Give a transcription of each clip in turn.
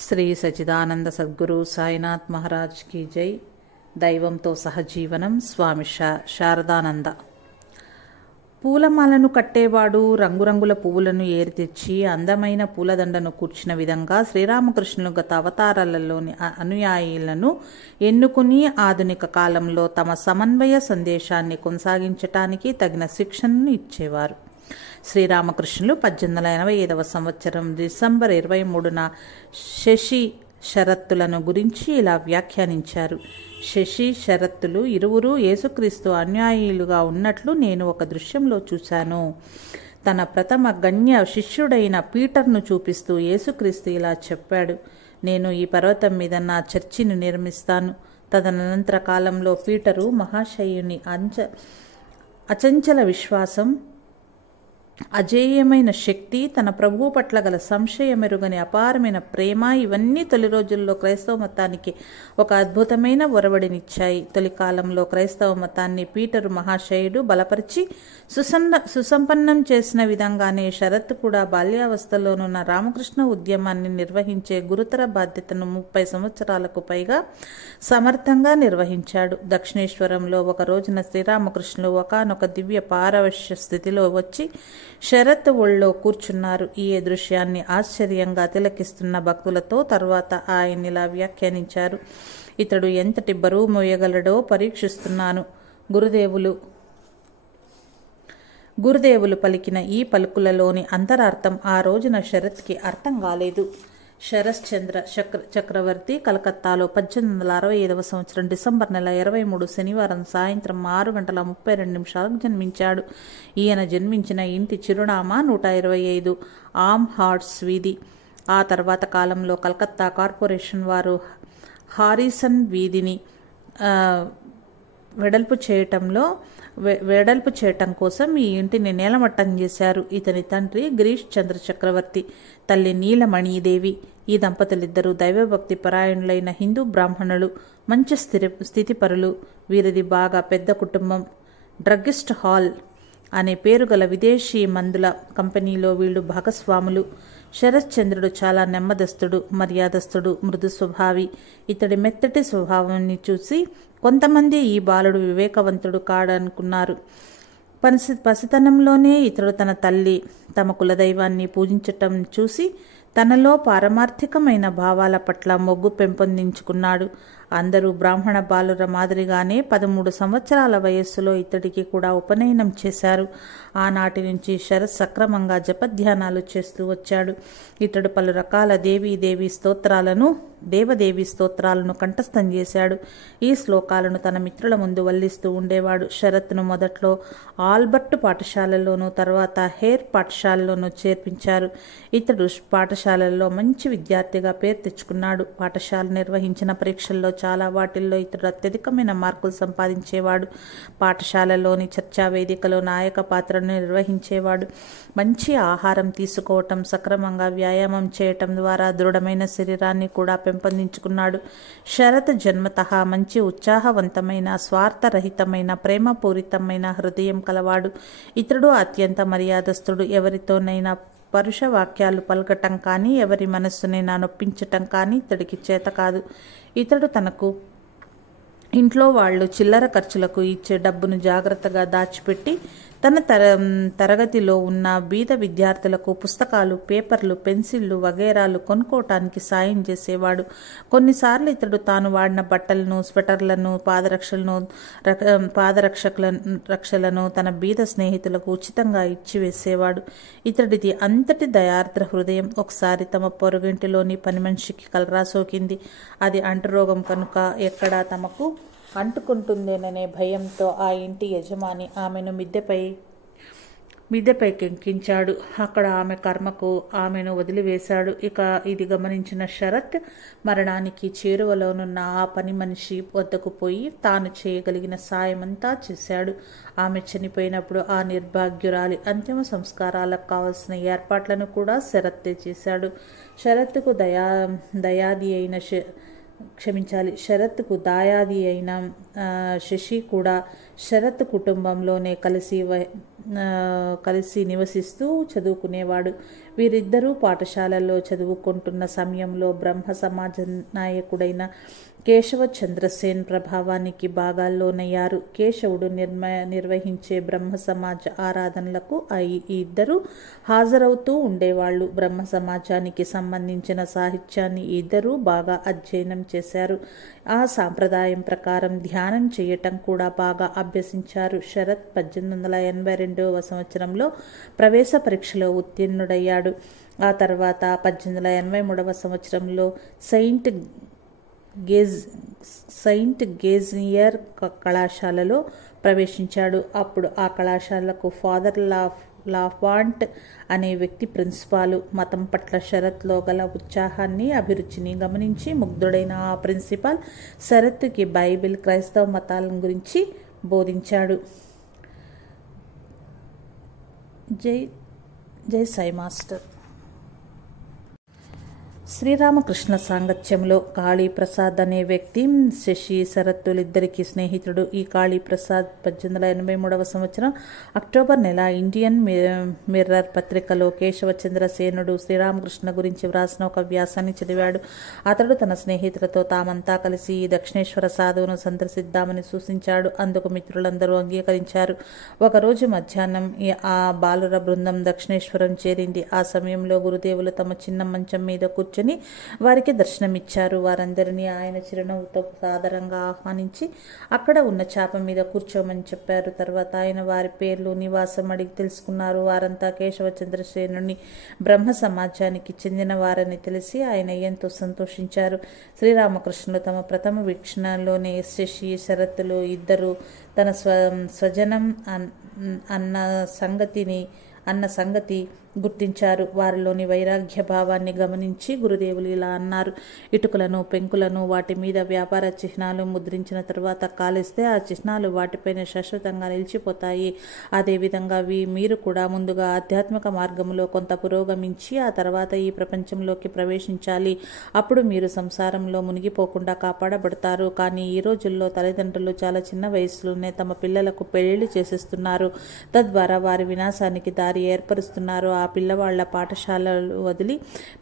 శ్రీ సచిదానంద సద్గురు సాయినాథ్ మహారాజ్ की జై. దైవంతో సహజీవనం. స్వామి శారదానంద. పూలమాలను కట్టేవాడు రంగురంగుల పువ్వులను ఏరి తెచ్చి అందమైన పూలదండను కూర్చిన విధంగా శ్రీరామకృష్ణులు గత అవతారాలలోని అనుయాయులను ఎన్నుకుని ఆధునిక కాలంలో తమ సమన్వయ సందేశాన్ని కొనసాగించటానికి తగిన శిక్షణను ఇచ్చేవారు. శ్రీరామకృష్ణులు 1885 సంవత్సరం డిసెంబర్ 23న శశి షరత్తులను గురించి ఇలా వ్యాఖ్యానించారు. శశి షరత్తులు ఇరువురు యేసుక్రీస్తు అనుయాయులుగా ఉన్నట్లు నేను ఒక దృశ్యంలో చూశాను. తన ప్రథమ గణ్య శిష్యుడైన పీటర్ను చూపిస్తూ యేసుక్రీస్తు ఇలా చెప్పాడు: నేను ఈ పర్వతం మీద నా చర్చిని నిర్మిస్తాను. తదనంతర కాలంలో పీటరు మహాశయుని అచంచల విశ్వాసం, అజేయమైన శక్తి, తన ప్రభువు పట్ల గల సంశయమెరుగని అపారమైన ప్రేమ ఇవన్నీ తొలి రోజుల్లో క్రైస్తవ మతానికి ఒక అద్భుతమైన ఒరవడినిచ్చాయి. తొలి కాలంలో క్రైస్తవ మతాన్ని పీటరు మహాశయుడు బలపరిచి సుసంపన్నం చేసిన విధంగానే షరత్ కూడా బాల్యావస్థలోనున్న రామకృష్ణ ఉద్యమాన్ని నిర్వహించే గురుతర బాధ్యతను 30 సంవత్సరాలకు పైగా సమర్థంగా నిర్వహించాడు. దక్షిణేశ్వరంలో ఒక రోజున శ్రీరామకృష్ణులు ఒకానొక దివ్య పారవశ్య స్థితిలో వచ్చి షరత్ ఒళ్ళో కూర్చున్నారు. ఈ దృశ్యాన్ని ఆశ్చర్యంగా తిలకిస్తున్న భక్తులతో తర్వాత ఆయన ఇలా వ్యాఖ్యానించారు: ఇతడు ఎంతటి బరువు మోయగలడో పరీక్షిస్తున్నాను. గురుదేవులు పలికిన ఈ పలుకులలోని అంతరార్థం ఆ రోజున షరత్కి అర్థం కాలేదు. శరశ్చంద్ర చక్రవర్తి కలకత్తాలో 1865 సంవత్సరం డిసెంబర్ నెల 23 శనివారం సాయంత్రం 6:32 జన్మించాడు. ఈయన జన్మించిన ఇంటి చిరునామా 125 ఆమ్ హార్ట్స్ వీధి. ఆ తర్వాత కాలంలో కలకత్తా కార్పొరేషన్ వారు హారిసన్ వీధిని వెడల్పు చేయటం కోసం ఈ ఇంటిని నేలమట్టం చేశారు. ఇతని తండ్రి గిరీష్ చంద్ర చక్రవర్తి, తల్లి నీలమణీదేవి. ఈ దంపతులిద్దరూ దైవభక్తి పరాయణులైన హిందూ బ్రాహ్మణులు, మంచి స్థితిపరులు. వీరిది బాగా పెద్ద కుటుంబం. డ్రగ్గిస్ట్ హాల్ అనే పేరు గల విదేశీ మందుల కంపెనీలో వీళ్ళు భాగస్వాములు. శరశ్చంద్రుడు చాలా నెమ్మదస్తుడు, మర్యాదస్తుడు, మృదు స్వభావి. ఇతడి మెత్తటి స్వభావాన్ని చూసి కొంతమంది ఈ బాలుడు వివేకవంతుడు కాడనుకున్నారు. పసితనంలోనే ఇతడు తన తల్లి, తమ కులదైవాన్ని పూజించటం చూసి తనలో పారమార్థికమైన భావాల పట్ల మొగ్గు పెంపొందించుకున్నాడు. అందరూ బ్రాహ్మణ బాలుర మాదిరిగానే 13 సంవత్సరాల వయస్సులో ఇతడికి కూడా ఉపనయనం చేశారు. ఆనాటి నుంచి శరత్ సక్రమంగా జపధ్యానాలు చేస్తూ వచ్చాడు. ఇతడు పలు రకాల దేవీ స్తోత్రాలను కంఠస్థం చేశాడు. ఈ శ్లోకాలను తన మిత్రుల ముందు వల్లిస్తూ ఉండేవాడు. శరత్ను మొదట్లో ఆల్బర్ట్ పాఠశాలలోనూ తర్వాత హేర్ పాఠశాలలోనూ చేర్పించారు. ఇతడు పాఠశాలల్లో మంచి విద్యార్థిగా పేరు తెచ్చుకున్నాడు. పాఠశాల నిర్వహించిన పరీక్షల్లో చాలా వాటిల్లో ఇతడు అత్యధికమైన మార్కులు సంపాదించేవాడు. పాఠశాలలోని చర్చా వేదికలో నాయక పాత్రను నిర్వహించేవాడు. మంచి ఆహారం తీసుకోవటం, సక్రమంగా వ్యాయామం చేయటం ద్వారా దృఢమైన శరీరాన్ని కూడా పెంపొందించుకున్నాడు. శరత్ జన్మతః మంచి ఉత్సాహవంతమైన, స్వార్థరహితమైన, ప్రేమపూరితమైన హృదయం కలవాడు. ఇతడు అత్యంత మర్యాదస్తుడు. ఎవరితోనైనా పరుష వాక్యాలు పలకటం కానీ, ఎవరి మనస్సునైనా నొప్పించటం కానీ ఇతడికి చేత కాదు. ఇతడు తనకు ఇంట్లో వాళ్ళు చిల్లర ఖర్చులకు ఇచ్చే డబ్బును జాగ్రత్తగా దాచిపెట్టి తన తరగతిలో ఉన్న బీద విద్యార్థులకు పుస్తకాలు, పేపర్లు, పెన్సిళ్లు వగైరాలు కొనుక్కోవటానికి సాయం చేసేవాడు. కొన్నిసార్లు ఇతడు తాను వాడిన బట్టలను, స్వెటర్లను, పాదరక్షలను తన బీద స్నేహితులకు ఉచితంగా ఇచ్చివేసేవాడు. ఇతడిది అంతటి దయార్ద్ర హృదయం. ఒకసారి తమ పొరుగింటిలోని పని మనిషికి కలరా సోకింది. అది అంటురోగం కనుక ఎక్కడా తమకు అంటుకుంటుందేననే భయంతో ఆ ఇంటి యజమాని ఆమెను మిద్దెపైకి ఎక్కించాడు. అక్కడ ఆమె కర్మకు ఆమెను వదిలివేశాడు. ఇక ఇది గమనించిన శరత్ మరణానికి చేరువలోనున్న ఆ పని మనిషి వద్దకు పోయి తాను చేయగలిగిన సాయమంతా చేశాడు. ఆమె చనిపోయినప్పుడు ఆ నిర్భాగ్యురాలి అంతిమ సంస్కారాలకు కావలసిన ఏర్పాట్లను కూడా శరత్తే చేశాడు. శరత్కు శరత్కు దాయాది అయిన శశి కూడా శరత్ కుటుంబంలోనే కలిసి నివసిస్తూ చదువుకునేవాడు. వీరిద్దరూ పాఠశాలలో చదువుకుంటున్న సమయంలో బ్రహ్మ సమాజ నాయకుడైన కేశవ చంద్రసేన్ ప్రభావానికి బాగా లోనయ్యారు. కేశవుడు నిర్వహించే బ్రహ్మ సమాజ ఆరాధనలకు ఈ ఇద్దరు హాజరవుతూ ఉండేవాళ్ళు. బ్రహ్మ సమాజానికి సంబంధించిన సాహిత్యాన్ని ఇద్దరూ బాగా అధ్యయనం చేశారు. ఆ సాంప్రదాయం ప్రకారం ధ్యానం చేయటం కూడా బాగా అభ్యసించారు. శరత్ 1882వ సంవత్సరంలో ప్రవేశ పరీక్షలో ఉత్తీర్ణుడయ్యాడు. ఆ తర్వాత 1883వ సంవత్సరంలో సెయింట్ గేజియర్ కళాశాలలో ప్రవేశించాడు. అప్పుడు ఆ కళాశాలకు ఫాదర్ లాఫాంట్ అనే వ్యక్తి ప్రిన్సిపాలు. మతం పట్ల శరత్లో గల ఉత్సాహాన్ని, అభిరుచిని గమనించి ముగ్ధుడైన ఆ ప్రిన్సిపాల్ శరత్కి బైబిల్, క్రైస్తవ మతాల గురించి బోధించాడు. జై సాయి మాస్టర్. శ్రీరామకృష్ణ సాంగత్యంలో కాళీప్రసాద్ అనే వ్యక్తి శశి శరత్తులిద్దరికీ స్నేహితుడు. ఈ కాళీప్రసాద్ 1883వ సంవత్సరం అక్టోబర్ నెల ఇండియన్ మిర్రర్ పత్రికలో కేశవచంద్రసేనుడు శ్రీరామకృష్ణ గురించి వ్రాసిన ఒక వ్యాసాన్ని చదివాడు. అతడు తన స్నేహితులతో తామంతా కలిసి ఈ దక్షిణేశ్వర సాధువును సందర్శిద్దామని సూచించాడు. అందుకు మిత్రులందరూ అంగీకరించారు. ఒకరోజు మధ్యాహ్నం ఆ బాలుర బృందం దక్షిణేశ్వరం చేరింది. ఆ సమయంలో గురుదేవులు తమ చిన్న మంచం మీద కూర్చొని వారికి దర్శనమిచ్చారు. వారందరినీ ఆయన చిరునవ్వుతో సాదరంగా ఆహ్వానించి అక్కడ ఉన్న చాప మీద కూర్చోమని చెప్పారు. తర్వాత ఆయన వారి పేర్లు, నివాసం అడిగి తెలుసుకున్నారు. వారంతా కేశవచంద్రసేనుని బ్రహ్మ సమాజానికి చెందిన వారని తెలిసి ఆయన ఎంతో సంతోషించారు. శ్రీరామకృష్ణులు తమ ప్రథమ వీక్షణలోనే శశి, శరత్తులు ఇద్దరు తన స్వజనం అన్న సంగతి గుర్తించారు. వారిలోని వైరాగ్య భావాన్ని గమనించి గురుదేవులు ఇలా అన్నారు: ఇటుకలను, పెంకులను, వాటి మీద వ్యాపార చిహ్నాలు ముద్రించిన తరువాత కాలిస్తే ఆ చిహ్నాలు వాటిపైన శాశ్వతంగా నిలిచిపోతాయి. అదేవిధంగా మీరు కూడా ముందుగా ఆధ్యాత్మిక మార్గంలో కొంత పురోగమించి ఆ తర్వాత ఈ ప్రపంచంలోకి ప్రవేశించాలి. అప్పుడు మీరు సంసారంలో మునిగిపోకుండా కాపాడబడతారు. కానీ ఈ రోజుల్లో తల్లిదండ్రులు చాలా చిన్న వయసులోనే తమ పిల్లలకు పెళ్లిళ్లు చేసేస్తున్నారు. తద్వారా వారి వినాశానికి దారి ఏర్పరుస్తున్నారు. ఆ పిల్లవాళ్ల పాఠశాలలు వదిలి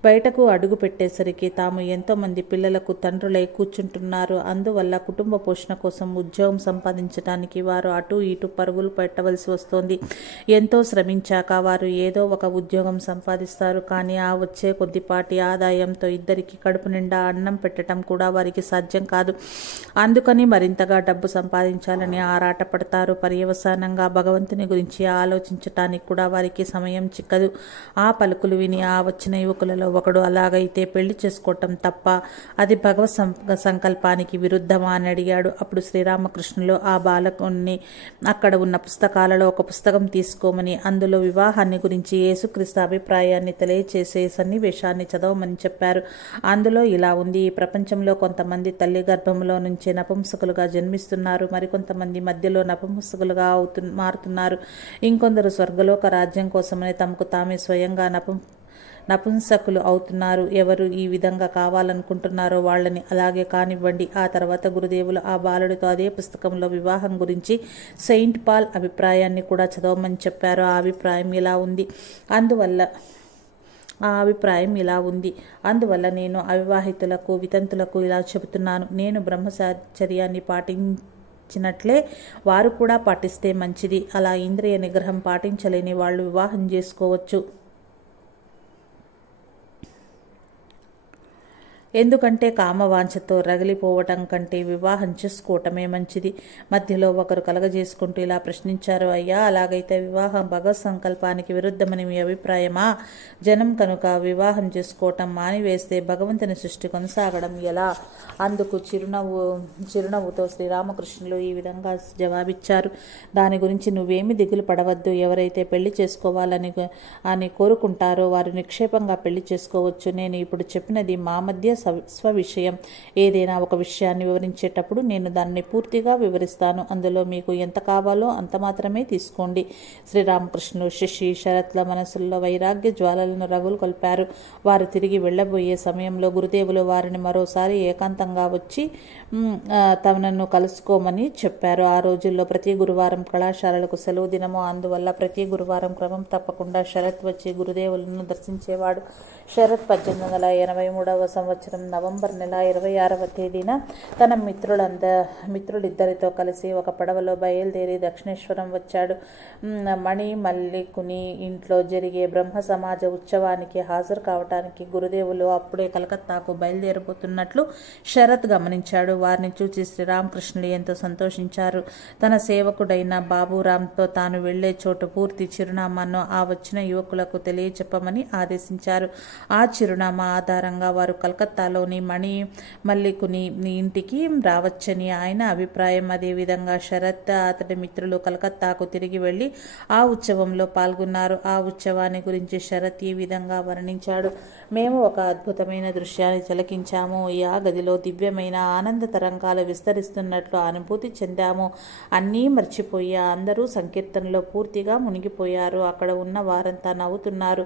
బయటకు అడుగు పెట్టేసరికి తాము ఎంతో మంది పిల్లలకు తండ్రులై కూర్చుంటున్నారు. అందువల్ల కుటుంబ పోషణ కోసం ఉద్యోగం సంపాదించడానికి వారు అటు ఇటు పరుగులు పెట్టవలసి వస్తోంది. ఎంతో శ్రమించాక వారు ఏదో ఒక ఉద్యోగం సంపాదిస్తారు. కానీ ఆ వచ్చే కొద్దిపాటి ఆదాయంతో ఇద్దరికి కడుపు నిండా అన్నం పెట్టడం కూడా వారికి సాధ్యం కాదు. అందుకని మరింతగా డబ్బు సంపాదించాలని ఆరాటపడతారు. పర్యవసానంగా భగవంతుని గురించి ఆలోచించటానికి కూడా వారికి సమయం చిక్కదు. ఆ పలుకులు విని ఆ వచ్చిన యువకులలో ఒకడు, అలాగైతే పెళ్లి చేసుకోవటం తప్ప, అది భగవత్ సంకల్పానికి విరుద్ధమా అని అడిగాడు. అప్పుడు శ్రీరామకృష్ణులు ఆ బాలకుణ్ణి అక్కడ ఉన్న పుస్తకాలలో ఒక పుస్తకం తీసుకోమని, అందులో వివాహాన్ని గురించి యేసుక్రీస్తు అభిప్రాయాన్ని తెలియచేసే సన్నివేశాన్ని చదవమని చెప్పారు. అందులో ఇలా ఉంది: ఈ ప్రపంచంలో కొంతమంది తల్లి గర్భంలో నుంచే నపుంసకులుగా జన్మిస్తున్నారు. మరికొంతమంది మధ్యలో నపుంసకులుగా మారుతున్నారు. ఇంకొందరు స్వర్గలోక రాజ్యం కోసమని తమకు తామే స్వయంగా నపుంసకులు అవుతున్నారు. ఎవరు ఈ విధంగా కావాలనుకుంటున్నారో వాళ్ళని అలాగే కానివ్వండి. ఆ తర్వాత గురుదేవులు ఆ బాలుడితో అదే పుస్తకంలో వివాహం గురించి సెయింట్ పాల్ అభిప్రాయాన్ని కూడా చదవమని చెప్పారు. ఆ అభిప్రాయం ఇలా ఉంది: అందువల్ల నేను అవివాహితులకు, వితంతులకు ఇలా చెబుతున్నాను. నేను బ్రహ్మచర్యాన్ని పాటించినట్లే వారు కూడా పాటిస్తే మంచిది. అలా ఇంద్రియ నిగ్రహం పాటించలేని వాళ్ళు వివాహం చేసుకోవచ్చు. ఎందుకంటే కామవాంఛతో రగిలిపోవటం కంటే వివాహం చేసుకోవటమే మంచిది. మధ్యలో ఒకరు కలగజేసుకుంటూ ఇలా ప్రశ్నించారు: అయ్యా, అలాగైతే వివాహం భగవత్ సంకల్పానికి విరుద్ధమని మీ అభిప్రాయమా? జనం కనుక వివాహం చేసుకోవటం మానివేస్తే భగవంతుని సృష్టి కొనసాగడం ఎలా? అందుకు చిరునవ్వుతో శ్రీరామకృష్ణులు ఈ విధంగా జవాబిచ్చారు: దాని గురించి నువ్వేమి దిగులు పడవద్దు. ఎవరైతే పెళ్లి చేసుకోవాలని కోరుకుంటారో వారు నిక్షేపంగా పెళ్లి చేసుకోవచ్చు. నేను ఇప్పుడు చెప్పినది మా మధ్య స్వవిషయం. ఏదైనా ఒక విషయాన్ని వివరించేటప్పుడు నేను దాన్ని పూర్తిగా వివరిస్తాను. అందులో మీకు ఎంత కావాలో అంత మాత్రమే తీసుకోండి. శ్రీరామకృష్ణుడు, శశి, శరత్ల మనసుల్లో వైరాగ్య జ్వాలలను రగులు కొల్పారు. వారు తిరిగి వెళ్లబోయే సమయంలో గురుదేవులు వారిని మరోసారి ఏకాంతంగా వచ్చి తనను కలుసుకోమని చెప్పారు. ఆ రోజుల్లో ప్రతి గురువారం కళాశాలలకు సెలవు దినము. అందువల్ల ప్రతి గురువారం క్రమం తప్పకుండా శరత్ వచ్చి గురుదేవులను దర్శించేవాడు. శరత్ 1883 సంవత్సరం నవంబర్ నెల 26వ తేదీన తన మిత్రులిద్దరితో కలిసి ఒక పడవలో బయలుదేరి దక్షిణేశ్వరం వచ్చాడు. మణి మల్లికుని ఇంట్లో జరిగే బ్రహ్మ సమాజ ఉత్సవానికి హాజరు కావటానికి గురుదేవులు అప్పుడే కలకత్తాకు బయలుదేరబోతున్నట్లు శరత్ గమనించాడు. వారిని చూసి శ్రీరామకృష్ణుడు ఎంతో సంతోషించారు. తన సేవకుడైన బాబురాంతో తాను వెళ్లే చోటు పూర్తి చిరునామాను ఆ వచ్చిన యువకులకు తెలియచెప్పమని ఆదేశించారు. ఆ చిరునామా ఆధారంగా వారు కలకత్తాలోని మణి మల్లికుని ఇంటికి రావచ్చని ఆయన అభిప్రాయం. అదేవిధంగా శరత్, అతడి మిత్రులు కలకత్తాకు తిరిగి వెళ్లి ఆ ఉత్సవంలో పాల్గొన్నారు. ఆ ఉత్సవాన్ని గురించి శరత్ ఈ విధంగా వర్ణించాడు. మేము ఒక అద్భుతమైన దృశ్యాన్ని తిలకించాము. ఆ గదిలో దివ్యమైన ఆనంద తరంగాలు విస్తరిస్తున్నట్లు అనుభూతి చెందాము. అన్నీ మర్చిపోయి అందరూ సంకీర్తనలో పూర్తిగా మునిగిపోయారు. అక్కడ ఉన్న వారంతా నవ్వుతున్నారు,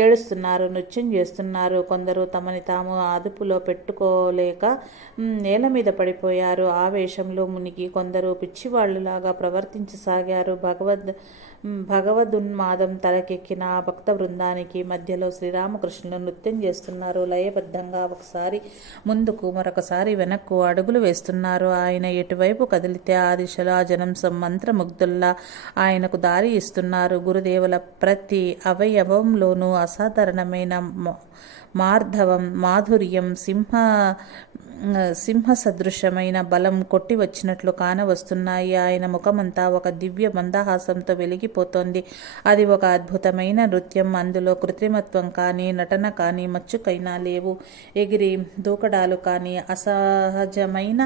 ఏడుస్తున్నారు, నృత్యం చేస్తున్నారు. కొందరు తమని తాము అదుపులో పెట్టుకోలేక నేల మీద పడిపోయారు. ఆవేశంలో మునిగి కొందరు పిచ్చివాళ్లులాగా ప్రవర్తించసాగారు. భగవదున్మాదం తలకెక్కిన ఆ భక్త బృందానికి మధ్యలో శ్రీరామకృష్ణులు నృత్యం చేస్తున్నారు. లయబద్ధంగా ఒకసారి ముందుకు మరొకసారి వెనక్కు అడుగులు వేస్తున్నారు. ఆయన ఎటువైపు కదిలితే ఆ దిశలో ఆ జనం మంత్రముగ్ధుల్లా ఆయనకు దారి ఇస్తున్నారు. గురుదేవుల ప్రతి అవయవంలోనూ అసాధారణమైన మార్ధవం, మాధుర్యం, సింహ సదృశమైన బలం కొట్టి వచ్చినట్లు కానవస్తున్నాయి. ఆయన ముఖమంతా ఒక దివ్య మందహాసంతో వెలిగిపోతోంది. అది ఒక అద్భుతమైన నృత్యం. అందులో కృత్రిమత్వం కానీ, నటన కానీ మచ్చుకైనా లేవు. ఎగిరి దూకడాలు కానీ, అసహజమైన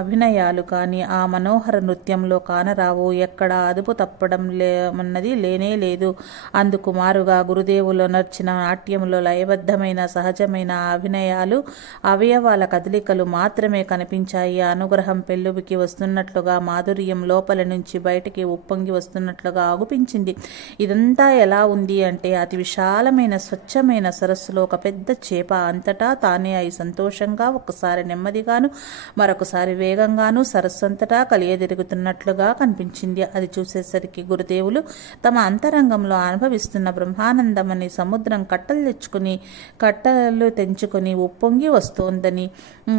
అభినయాలు కానీ ఆ మనోహర నృత్యంలో కానరావు. ఎక్కడ అదుపు తప్పడం అన్నది లేనే లేదు. అందుకు మారుగా గురుదేవులు నర్చిన నాట్యంలో లయబద్ధమైన సహజమైన అభినయాలు, అవయవాల కదలికలు మాత్రమే కనిపించాయి. అనుగ్రహం పెళ్ళుబికి వస్తున్నట్లుగా, మాధుర్యం లోపల నుంచి బయటికి ఉప్పొంగి వస్తున్నట్లుగా అగుపించింది. ఇదంతా ఎలా ఉంది అంటే అతి విశాలమైన స్వచ్ఛమైన సరస్సులో ఒక పెద్ద చేప అంతటా తానే అయి సంతోషంగా ఒకసారి నెమ్మదిగాను మరొకసారి వేగంగాను సరస్సంతటా కలియదిరుగుతున్నట్లుగా కనిపించింది. అది చూసేసరికి గురుదేవులు తమ అంతరంగంలో అనుభవిస్తున్న బ్రహ్మానందమని సముద్రం కట్టలు తెంచుకొని ఉప్పొంగి వస్తోందని,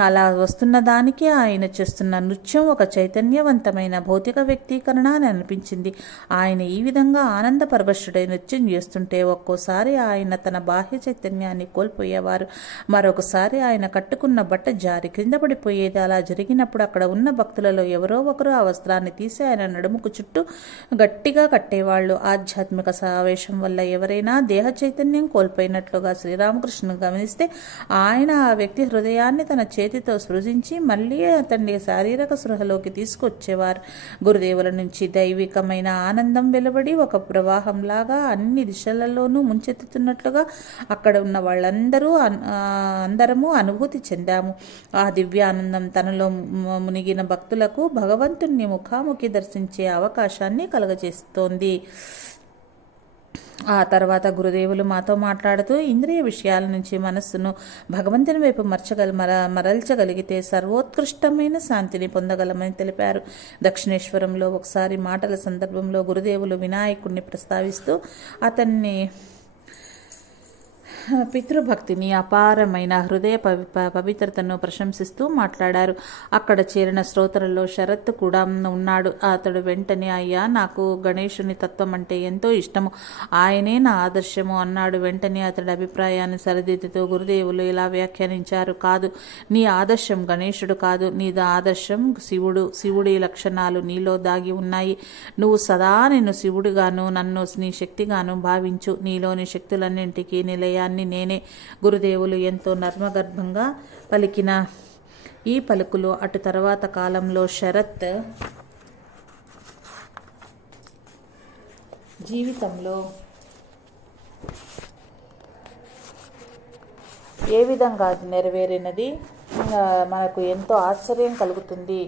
అలా వస్తున్న దానికి ఆయన చేస్తున్న నృత్యం ఒక చైతన్యవంతమైన భౌతిక వ్యక్తీకరణ అని అనిపించింది. ఆయన ఈ విధంగా ఆనంద పరవశుడై నృత్యం చేస్తుంటే ఒక్కోసారి ఆయన తన బాహ్య చైతన్యాన్ని కోల్పోయేవారు. మరొకసారి ఆయన కట్టుకున్న బట్ట జారి కింద పడిపోయేది. అలా జరిగినప్పుడు అక్కడ ఉన్న భక్తులలో ఎవరో ఒకరు ఆ వస్త్రాన్ని తీసి ఆయన నడుముకు చుట్టూ గట్టిగా కట్టేవాళ్లు. ఆధ్యాత్మిక ఆవేశం వల్ల ఎవరైనా దేహ చైతన్యం కోల్పోయినట్లుగా శ్రీరామకృష్ణుని గమనిస్తే ఆయన ఆ వ్యక్తి హృదయాన్ని తన చేతితో సృజించి మళ్ళీ అతన్ని శారీరక స్పృహలోకి తీసుకొచ్చేవారు. గురుదేవుల నుంచి దైవికమైన ఆనందం వెలువడి ఒక ప్రవాహంలాగా అన్ని దిశలలోనూ ముంచెత్తుతున్నట్లుగా అక్కడ ఉన్న అందరము అనుభూతి చెందాము. ఆ దివ్యానందం తనలో మునిగిన భక్తులకు భగవంతుణ్ణి ముఖాముఖి దర్శించే అవకాశాన్ని కలుగజేస్తోంది. ఆ తర్వాత గురుదేవులు మాతో మాట్లాడుతూ, ఇంద్రియ విషయాల నుంచి మనస్సును భగవంతుని వైపు మరల్చగలిగితే సర్వోత్కృష్టమైన శాంతిని పొందగలమని తెలిపారు. దక్షిణేశ్వరంలో ఒకసారి మాటల సందర్భంలో గురుదేవులు వినాయకుడిని ప్రస్తావిస్తూ అతన్ని పితృభక్తిని, అపారమైన హృదయ పవిత్రతను ప్రశంసిస్తూ మాట్లాడారు. అక్కడ చేరిన శ్రోతలలో శరత్ కూడా ఉన్నాడు. అతడు వెంటనే, అయ్యా, నాకు గణేశుని తత్వం అంటే ఎంతో ఇష్టము, ఆయనే నా ఆదర్శము అన్నాడు. వెంటనే అతడి అభిప్రాయాన్ని సరిదిద్దుతూ గురుదేవులు ఇలా వ్యాఖ్యానించారు, కాదు, నీ ఆదర్శం గణేశుడు కాదు, నీ ఆదర్శం శివుడు. శివుడి లక్షణాలు నీలో దాగి ఉన్నాయి. నువ్వు సదా నిన్ను శివుడిగాను, నన్ను నీ శక్తిగాను భావించు. నీలోని శక్తులన్నింటికీ నిలయాన్ని నేనే. గురుదేవులు ఎంతో నర్మగర్భంగా పలికిన ఈ పలుకులు అటు తర్వాత కాలంలో శరత్ జీవితంలో ఏ విధంగా అది నెరవేరినది మనకు ఎంతో ఆశ్చర్యం కలుగుతుంది.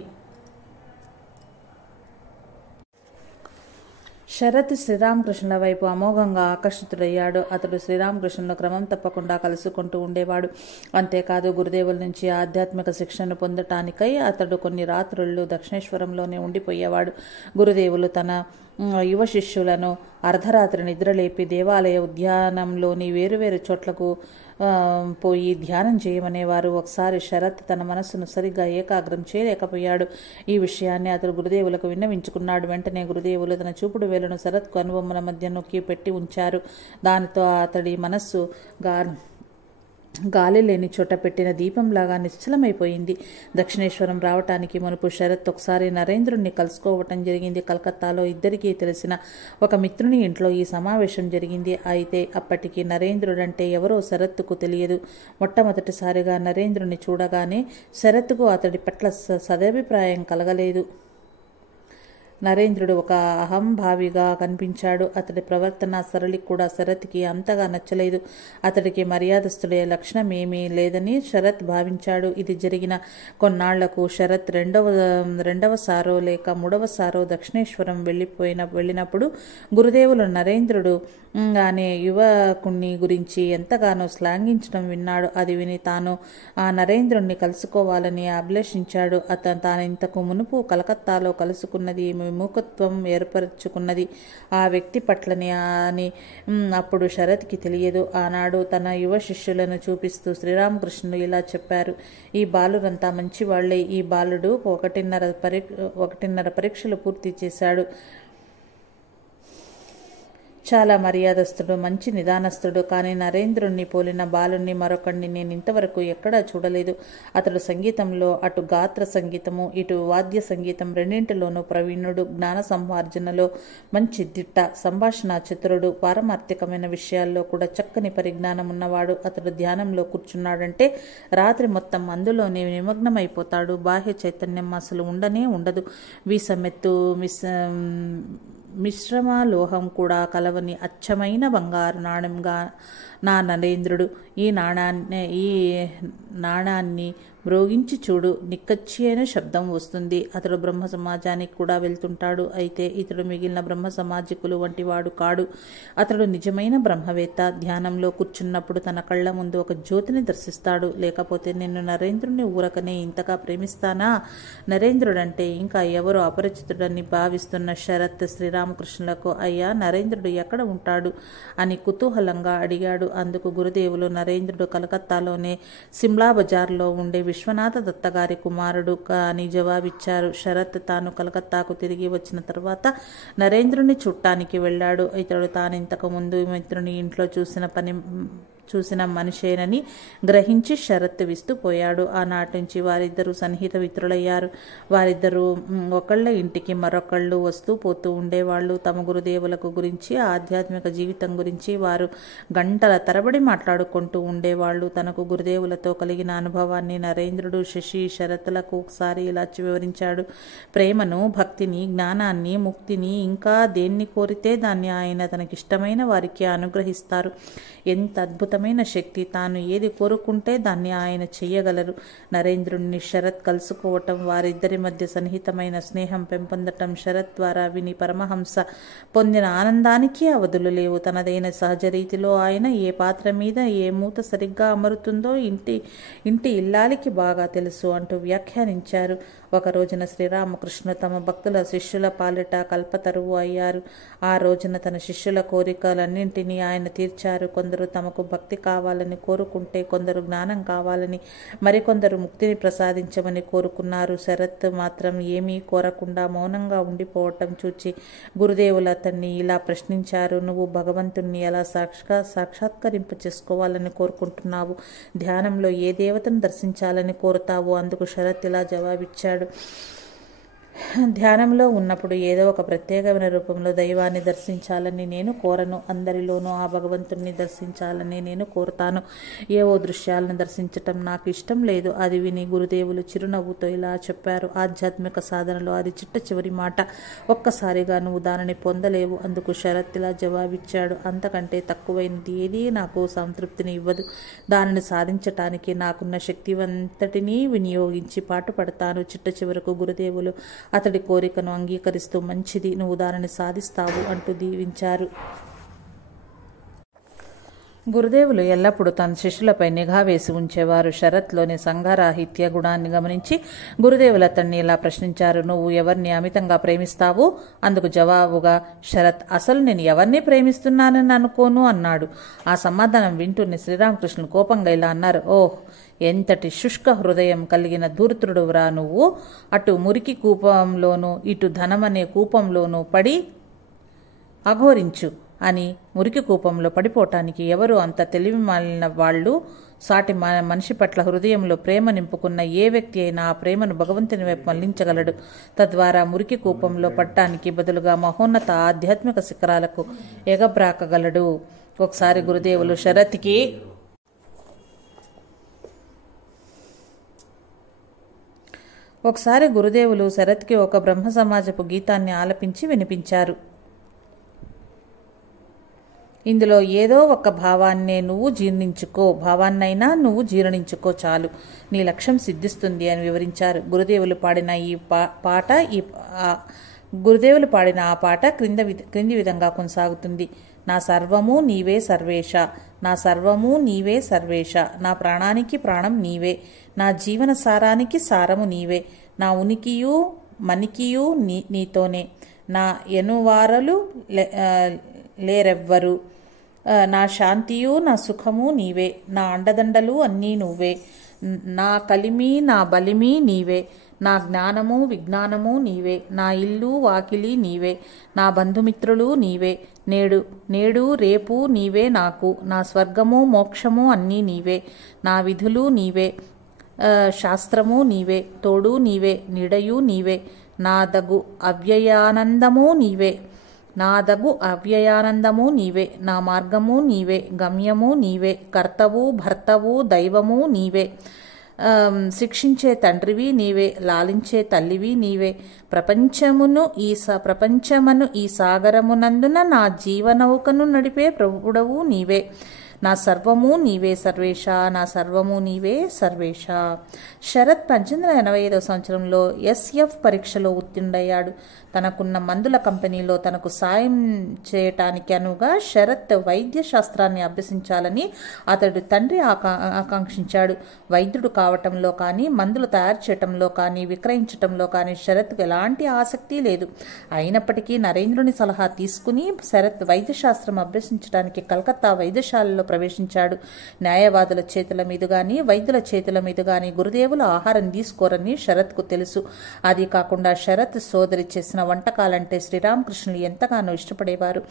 శరత్ శ్రీరామకృష్ణుల వైపు అమోఘంగా ఆకర్షితుడయ్యాడు. అతడు శ్రీరామకృష్ణులను క్రమం తప్పకుండా కలుసుకుంటూ ఉండేవాడు. అంతేకాదు గురుదేవుల నుంచి ఆధ్యాత్మిక శిక్షణను పొందటానికై అతడు కొన్ని రాత్రుళ్ళు దక్షిణేశ్వరంలోనే ఉండిపోయేవాడు. గురుదేవులు తన యువ శిష్యులను అర్ధరాత్రి నిద్రలేపి దేవాలయ ఉద్యానంలోని వేరువేరు చోట్లకు పోయి ధ్యానం చేయమనేవారు. ఒకసారి శరత్ తన మనస్సును సరిగ్గా ఏకాగ్రం చేయలేకపోయాడు. ఈ విషయాన్ని అతడు గురుదేవులకు విన్నవించుకున్నాడు. వెంటనే గురుదేవులు తన చూపుడు వేలును శరత్కు అనుబొమ్మల మధ్య నొక్కి పెట్టి ఉంచారు. దానితో అతడి మనస్సు గాలి లేని చోట పెట్టిన దీపంలాగా నిశ్చలమైపోయింది. దక్షిణేశ్వరం రావటానికి మునుపు శరత్ ఒకసారి నరేంద్రుణ్ణి కలుసుకోవటం జరిగింది. కలకత్తాలో ఇద్దరికీ తెలిసిన ఒక మిత్రుని ఇంట్లో ఈ సమావేశం జరిగింది. అయితే అప్పటికి నరేంద్రుడంటే ఎవరో శరత్తుకు తెలియదు. మొట్టమొదటిసారిగా నరేంద్రుణ్ణి చూడగానే శరత్తుకు అతడి పట్ల సదభిప్రాయం కలగలేదు. నరేంద్రుడు ఒక అహంభావిగా కనిపించాడు. అతడి ప్రవర్తన సరళి కూడా శరత్కి అంతగా నచ్చలేదు. అతడికి మర్యాదస్తుడే లక్షణమేమీ లేదని శరత్ భావించాడు. ఇది జరిగిన కొన్నాళ్లకు శరత్ రెండవసారో లేక మూడవసారో దక్షిణేశ్వరం వెళ్ళినప్పుడు గురుదేవులు నరేంద్రుడు అనే యువకుణ్ణి గురించి ఎంతగానో శ్లాఘించడం విన్నాడు. అది విని తాను ఆ నరేంద్రుణ్ణి కలుసుకోవాలని అభిలషించాడు. తాను ఇంతకు మునుపు కలకత్తాలో కలుసుకున్నది విముఖత్వం ఏర్పరచుకున్నది ఆ వ్యక్తి పట్లని అని అప్పుడు శరత్కి తెలియదు. ఆనాడు తన యువ శిష్యులను చూపిస్తూ శ్రీరామకృష్ణులు ఇలా చెప్పారు: ఈ బాలురంతా మంచివాళ్లే. ఈ బాలుడు 1.5 పరీక్షలు పూర్తి చేశాడు. చాలా మర్యాదస్తుడు, మంచి నిదానస్తుడు. కానీ నరేంద్రుణ్ణి పోలిన బాలుణ్ణి మరొకడిని నేను ఇంతవరకు ఎక్కడా చూడలేదు. అతడు సంగీతంలో అటు గాత్ర సంగీతము ఇటు వాద్య సంగీతం రెండింటిలోనూ ప్రవీణుడు. జ్ఞాన సంపార్జనలో మంచి దిట్ట, సంభాషణ చతురుడు, పారమార్థికమైన విషయాల్లో కూడా చక్కని పరిజ్ఞానం ఉన్నవాడు. అతడు ధ్యానంలో కూర్చున్నాడంటే రాత్రి మొత్తం అందులోనే నిమగ్నమైపోతాడు. బాహ్య చైతన్యం అసలు ఉండదు. వీసమెత్తు మిశ్రమలోహం కూడా కలవని అచ్చమైన బంగారు నాణ్యంగా నా నరేంద్రుడు. ఈ నాణాన్ని మ్రోగించి చూడు, నిక్కచ్చి అయిన శబ్దం వస్తుంది. అతడు బ్రహ్మ సమాజానికి కూడా వెళ్తుంటాడు. అయితే ఇతడు మిగిలిన బ్రహ్మ సమాజికులు వంటి వాడు కాడు. అతడు నిజమైన బ్రహ్మవేత్త. ధ్యానంలో కూర్చున్నప్పుడు తన కళ్ళ ముందు ఒక జ్యోతిని దర్శిస్తాడు. లేకపోతే నేను నరేంద్రుని ఊరకనే ఇంతగా ప్రేమిస్తానా? నరేంద్రుడంటే ఇంకా ఎవరో అపరిచితుడని భావిస్తున్న శరత్ శ్రీరామకృష్ణులకు అయ్యా, నరేంద్రుడు ఎక్కడ ఉంటాడు అని కుతూహలంగా అడిగాడు. అందుకు గురుదేవులు నరేంద్రుడు కలకత్తాలోనే సిమ్లా బజార్లో ఉండే విశ్వనాథ దత్త గారి కుమారుడు అని జవాబిచ్చారు. శరత్ తాను కలకత్తాకు తిరిగి వచ్చిన తర్వాత నరేంద్రుని చూడటానికి వెళ్ళాడు. ఇతడు తానింతకు ముందు మిత్రుని ఇంట్లో చూసిన మనిషేనని గ్రహించి శరత్ విస్తుపోయాడు. ఆనాటి నుంచి వారిద్దరూ సన్నిహిత మిత్రులయ్యారు. వారిద్దరూ ఒకళ్ళ ఇంటికి మరొకళ్ళు వస్తూ పోతూ ఉండేవాళ్ళు. తమ గురుదేవులకు గురించి, ఆధ్యాత్మిక జీవితం గురించి వారు గంటల తరబడి మాట్లాడుకుంటూ ఉండేవాళ్ళు. తనకు గురుదేవులతో కలిగిన అనుభవాన్ని నరేంద్రుడు శరత్లకు ఒకసారి ఇలా వివరించాడు: ప్రేమను, భక్తిని, జ్ఞానాన్ని, ముక్తిని, ఇంకా దేన్ని కోరితే దాన్ని ఆయన తనకిష్టమైన వారికి అనుగ్రహిస్తారు. ఎంత అద్భుతమైన శక్తి! తాను ఏది కోరుకుంటే దాన్ని ఆయన చెయ్యగలరు. నరేంద్రుణ్ణి శరత్ కలుసుకోవటం, వారిద్దరి మధ్య సన్నిహితమైన స్నేహం పెంపొందటం శరత్ ద్వారా విని పరమహంస పొందిన ఆనందానికి అవధులు లేవు. తనదైన సహజ రీతిలో ఆయన ఏ పాత్ర మీద ఏ మూత సరిగ్గా అమరుతుందో ఇంటి ఇల్లాలికి బాగా తెలుసు అంటూ వ్యాఖ్యానించారు. ఒక రోజున శ్రీరామకృష్ణ తమ భక్తుల శిష్యుల పాలిట కల్పతరువు అయ్యారు. ఆ రోజున తన శిష్యుల కోరికలన్నింటినీ ఆయన తీర్చారు. కొందరు తమకు భక్తి కావాలని కోరుకుంటే, కొందరు జ్ఞానం కావాలని, మరికొందరు ముక్తిని ప్రసాదించమని కోరుకున్నారు. శరత్ మాత్రం ఏమీ కోరకుండా మౌనంగా ఉండిపోవటం చూచి గురుదేవులు అతన్ని ఇలా ప్రశ్నించారు: నువ్వు భగవంతుణ్ణి ఎలా సాక్షాత్కరింప చేసుకోవాలని కోరుకుంటున్నావు? ధ్యానంలో ఏ దేవతను దర్శించాలని కోరుతావు? అందుకు శరత్ ఇలా జవాబిచ్చాడు: ధ్యానంలో ఉన్నప్పుడు ఏదో ఒక ప్రత్యేకమైన రూపంలో దైవాన్ని దర్శించాలని నేను కోరను. అందరిలోనూ ఆ భగవంతుణ్ణి దర్శించాలని నేను కోరుతాను. ఏవో దృశ్యాలను దర్శించటం నాకు ఇష్టం లేదు. అది విని గురుదేవులు చిరునవ్వుతో ఇలా చెప్పారు. ఆధ్యాత్మిక సాధనలో అది చిట్ట చివరి మాట. ఒక్కసారిగా నువ్వు దానిని పొందలేవు. అందుకు శరత్ ఇలా జవాబిచ్చాడు. అంతకంటే తక్కువైనది ఏదీ నాకు సంతృప్తిని ఇవ్వదు. దానిని సాధించటానికి నాకున్న శక్తివంతటినీ వినియోగించి పాటుపడతాను. చిట్ట చివరకు గురుదేవులు అతడి కోరికను అంగీకరిస్తూ మంచిది, నువ్వు దానిని సాధిస్తావు అంటూ దీవించారు. గురుదేవులు ఎల్లప్పుడూ తన శిష్యులపై నిఘా వేసి ఉంచేవారు. శరత్లోని సంఘరాహిత్య గుణాన్ని గమనించి గురుదేవులు అతన్ని ఇలా ప్రశ్నించారు. నువ్వు ఎవరిని అమితంగా ప్రేమిస్తావు? అందుకు జవాబుగా శరత్, అసలు నేను ఎవరిని ప్రేమిస్తున్నానని అనుకోను అన్నాడు. ఆ సమాధానం వింటూనే శ్రీరామకృష్ణులు కోపంగా ఇలా అన్నారు. ఓహ్, ఎంతటి శుష్క హృదయం కలిగిన ధూర్తుడురా నువ్వు! అటు మురికి కూపంలోనూ ఇటు ధనమనే కూపంలోనూ పడి అఘోరించు అని. మురికి కూపంలో పడిపోవటానికి ఎవరు అంత తెలివి మాలిన వాళ్ళు? సాటి మనిషి పట్ల హృదయంలో ప్రేమ నింపుకున్న ఏ వ్యక్తి అయినా ఆ ప్రేమను భగవంతుని వైపు మళ్లించగలడు. తద్వారా మురికి కూపంలో పడటానికి బదులుగా మహోన్నత ఆధ్యాత్మిక శిఖరాలకు ఎగబ్రాకగలడు. ఒకసారి గురుదేవులు శరత్కి ఒక బ్రహ్మ సమాజపు గీతాన్ని ఆలపించి వినిపించారు. ఇందులో ఏదో ఒక భావాన్నైనా నువ్వు జీర్ణించుకో చాలు, నీ లక్ష్యం సిద్ధిస్తుంది అని వివరించారు. గురుదేవులు పాడిన ఆ పాట క్రింది విధంగా కొనసాగుతుంది. నా సర్వము నీవే సర్వేశ, నా సర్వము నీవే సర్వేశ, నా ప్రాణానికి ప్రాణం నీవే, నా జీవన సారానికి సారము నీవే, నా ఉనికియు మనికియు నీతోనే, నా ఎనువారలు లేరెవ్వరు, నా శాంతియు నా సుఖము నీవే, నా అండదండలు అన్నీ నువ్వే, నా కలిమి నా బలిమి నీవే, నా జ్ఞానము విజ్ఞానము నీవే, నా ఇల్లు వాకిలి నీవే, నా బంధుమిత్రులు నీవే, నేడు రేపు నీవే నాకు, నా స్వర్గము మోక్షము అన్నీ నీవే, నా విధులు నీవే, శాస్త్రము నీవే, తోడు నీవే, నీడయు నీవే, నాదగు అవ్యయానందము నీవే, నా మార్గము నీవే, గమ్యము నీవే, కర్తవు భర్తవు దైవము నీవే, శిక్షించే తండ్రివి నీవే, లాలించే తల్లివి నీవే, ప్రపంచమును ఈ సాగరమునందున నా జీవనౌకను నడిపే ప్రభుడవు నీవే, నా సర్వము నీవే సర్వేశ, నా సర్వము నీవే సర్వేశ. శరత్ 1885 సంవత్సరంలో SF పరీక్షలో ఉత్తీర్ణుడయ్యాడు. తనకున్న మందుల కంపెనీలో తనకు సాయం చేయటానికి అనుగా శరత్ వైద్య శాస్త్రాన్ని అభ్యసించాలని అతడి తండ్రి ఆకాంక్షించాడు. వైద్యుడు కావటంలో కానీ, మందులు తయారు చేయటంలో కానీ, విక్రయించటంలో కానీ శరత్కు ఎలాంటి ఆసక్తి లేదు. అయినప్పటికీ నరేంద్రుని సలహా తీసుకుని శరత్ వైద్యశాస్త్రం అభ్యసించడానికి కలకత్తా వైద్యశాలలో ప్రవేశించాడు. న్యాయవాదుల చేతుల మీద గాని, వైద్యుల చేతుల మీద గాని గురుదేవులు ఆహారం తీసుకోరని శరత్కు తెలుసు. అది కాకుండా శరత్ సోదరి చేసిన వంటకాలంటే శ్రీరామకృష్ణులు ఎంతగానో ఇష్టపడేవారు.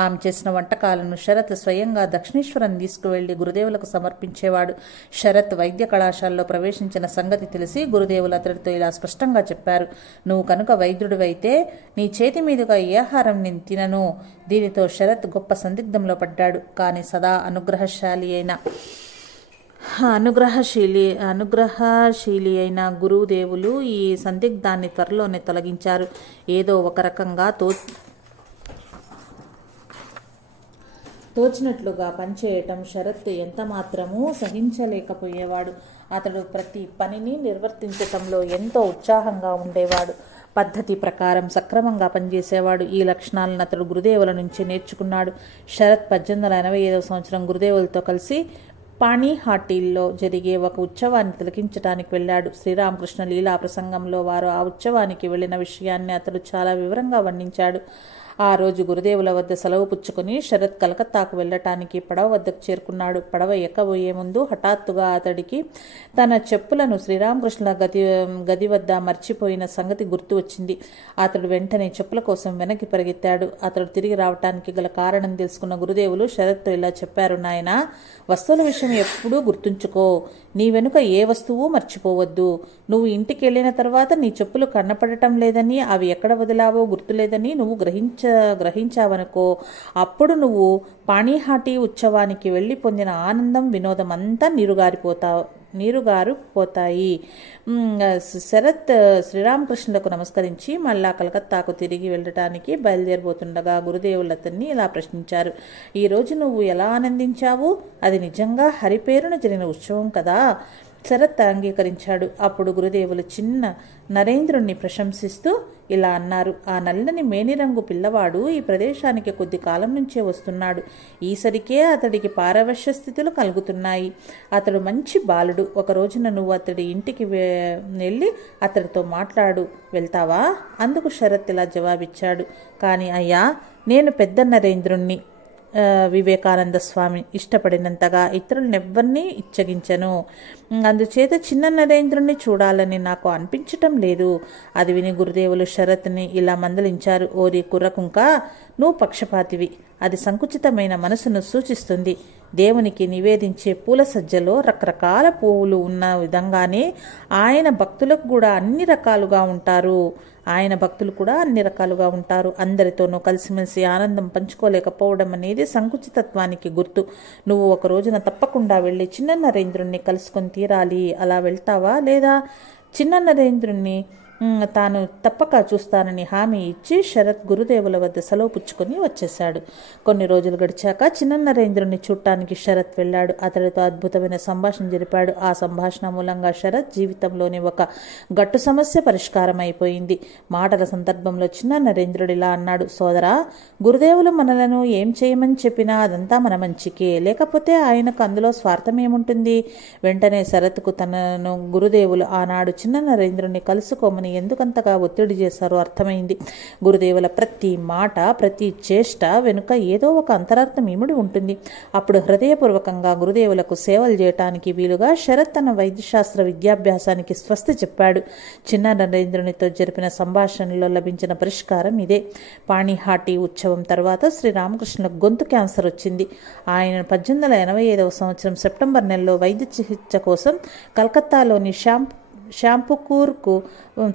ఆమె చేసిన వంటకాలను శరత్ స్వయంగా దక్షిణేశ్వరం తీసుకువెళ్లి గురుదేవులకు సమర్పించేవాడు. శరత్ వైద్య కళాశాలలో ప్రవేశించిన సంగతి తెలిసి గురుదేవులు అతడితో ఇలా స్పష్టంగా చెప్పారు. నువ్వు కనుక వైద్యుడివైతే నీ చేతి మీదుగా ఏ ఆహారం నేను తినను. దీనితో శరత్ గొప్ప సందిగ్ధంలో పడ్డాడు. కానీ సదా అనుగ్రహశీలి అయిన గురుదేవులు ఈ సందిగ్ధాన్ని త్వరలోనే తొలగించారు. ఏదో ఒక రకంగా తోచినట్లుగా పనిచేయటం శరత్ ఎంత మాత్రమూ సహించలేకపోయేవాడు. అతడు ప్రతి పనిని నిర్వర్తించటంలో ఎంతో ఉత్సాహంగా ఉండేవాడు. పద్ధతి ప్రకారం సక్రమంగా పనిచేసేవాడు. ఈ లక్షణాలను అతడు గురుదేవుల నుంచి నేర్చుకున్నాడు. శరత్ 1885 సంవత్సరం గురుదేవులతో కలిసి పాణిహాటీల్లో జరిగే ఒక ఉత్సవాన్ని తిలకించడానికి వెళ్ళాడు. శ్రీరామకృష్ణ లీలా ప్రసంగంలో వారు ఆ ఉత్సవానికి వెళ్లిన విషయాన్ని అతడు చాలా వివరంగా వర్ణించాడు. ఆ రోజు గురుదేవుల వద్ద సెలవు పుచ్చుకొని శరత్ కలకత్తాకు వెళ్ళటానికి పడవ వద్దకు చేరుకున్నాడు. పడవ ఎక్కబోయే ముందు హఠాత్తుగా అతడికి తన చెప్పులను శ్రీరామకృష్ణుల గది వద్ద మర్చిపోయిన సంగతి గుర్తు వచ్చింది. అతడు వెంటనే చెప్పుల కోసం వెనక్కి పరిగెత్తాడు. అతడు తిరిగి రావటానికి గల కారణం తెలుసుకున్న గురుదేవులు శరత్తో ఇలా చెప్పారు: నాయనా, వస్తువుల విషయం ఎప్పుడూ గుర్తుంచుకో. నీ వెనుక ఏ వస్తువు మర్చిపోవద్దు. నువ్వు ఇంటికి వెళ్ళిన తర్వాత నీ చెప్పులు కనపడటం లేదని, అవి ఎక్కడ వదిలావో గుర్తులేదని నువ్వు గ్రహించావనుకో, అప్పుడు నువ్వు పాణిహాటి ఉత్సవానికి వెళ్ళి పొందిన ఆనందం, వినోదం అంతా నీరుగారిపోతాయి. శరత్ శ్రీరామకృష్ణులకు నమస్కరించి మళ్ళా కలకత్తాకు తిరిగి వెళ్ళటానికి బయలుదేరబోతుండగా గురుదేవులు అతన్ని ఇలా ప్రశ్నించారు: ఈరోజు నువ్వు ఎలా ఆనందించావు? అది నిజంగా హరిపేరున జరిగిన ఉత్సవం కదా? శరత్ అంగీకరించాడు. అప్పుడు గురుదేవులు చిన్న నరేంద్రుణ్ణి ప్రశంసిస్తూ ఇలా అన్నారు: ఆ నల్లని మేనిరంగు పిల్లవాడు ఈ ప్రదేశానికి కొద్ది కాలం నుంచే వస్తున్నాడు. ఈసరికే అతడికి పారవశ్య స్థితులు కలుగుతున్నాయి. అతడు మంచి బాలుడు. ఒక రోజున నువ్వు అతడి ఇంటికి వెళ్ళి అతడితో వెళ్తావా? అందుకు శరత్ ఇలా జవాబిచ్చాడు: కానీ అయ్యా, నేను పెద్ద నరేంద్రుణ్ణి. వివేకానంద స్వామి ఇష్టపడినంతగా ఇతరులనెవ్వరినీ ఇచ్చగించను. అందుచేత చిన్న నరేంద్రుణ్ణి చూడాలని నాకు అనిపించటం లేదు. అది విని గురుదేవులు శరత్ని ఇలా మందలించారు: ఓరి కుర్రకుంక, నువ్వు పక్షపాతివి. అది సంకుచితమైన మనసును సూచిస్తుంది. దేవునికి నివేదించే పూల సజ్జలో రకరకాల పువ్వులు ఉన్న విధంగానే ఆయన భక్తులకు కూడా అన్ని రకాలుగా ఉంటారు. అందరితోనూ కలిసిమెలిసి ఆనందం పంచుకోలేకపోవడం అనేది సంకుచితత్వానికి గుర్తు. నువ్వు ఒక రోజున తప్పకుండా వెళ్ళి చిన్న నరేంద్రుణ్ణి కలుసుకొని తీరాలి. అలా వెళ్తావా? లేదా? చిన్న నరేంద్రుణ్ణి తాను తప్పక చూస్తానని హామీ ఇచ్చి శరత్ గురుదేవుల వద్ద సెలవు పుచ్చుకొని వచ్చేశాడు. కొన్ని రోజులు గడిచాక చిన్న నరేంద్రుణ్ణి చూడటానికి శరత్ వెళ్ళాడు. అతడితో అద్భుతమైన సంభాషణ జరిపాడు. ఆ సంభాషణ మూలంగా శరత్ జీవితంలోని ఒక గట్టు సమస్య పరిష్కారం అయిపోయింది. మాటల సందర్భంలో చిన్న నరేంద్రుడిలా అన్నాడు: సోదరా, గురుదేవులు మనలను ఏం చేయమని చెప్పినా అదంతా మన మంచికే, లేకపోతే ఆయనకు అందులో స్వార్థం ఏముంటుంది? వెంటనే శరత్కు తనను గురుదేవులు ఆనాడు చిన్న నరేంద్రుణ్ణి కలుసుకోమని ఎందుకంతగా ఒత్తిడి చేశారో అర్థమైంది. గురుదేవుల ప్రతి మాట, ప్రతి చేష్ట వెనుక ఏదో ఒక అంతరార్థం ఇమిడి ఉంటుంది. అప్పుడు హృదయపూర్వకంగా గురుదేవులకు సేవలు చేయటానికి వీలుగా శరత్ తన వైద్యశాస్త్ర విద్యాభ్యాసానికి స్వస్తి చెప్పాడు. చిన్న నరేంద్రునితో జరిపిన సంభాషణలో లభించిన పరిష్కారం ఇదే. పాణిహాటి ఉత్సవం తర్వాత శ్రీరామకృష్ణులకు గొంతు క్యాన్సర్ వచ్చింది. ఆయన 1885 సంవత్సరం సెప్టెంబర్ నెలలో వైద్య చికిత్స కోసం కలకత్తాలోని షాంపుకూర్కు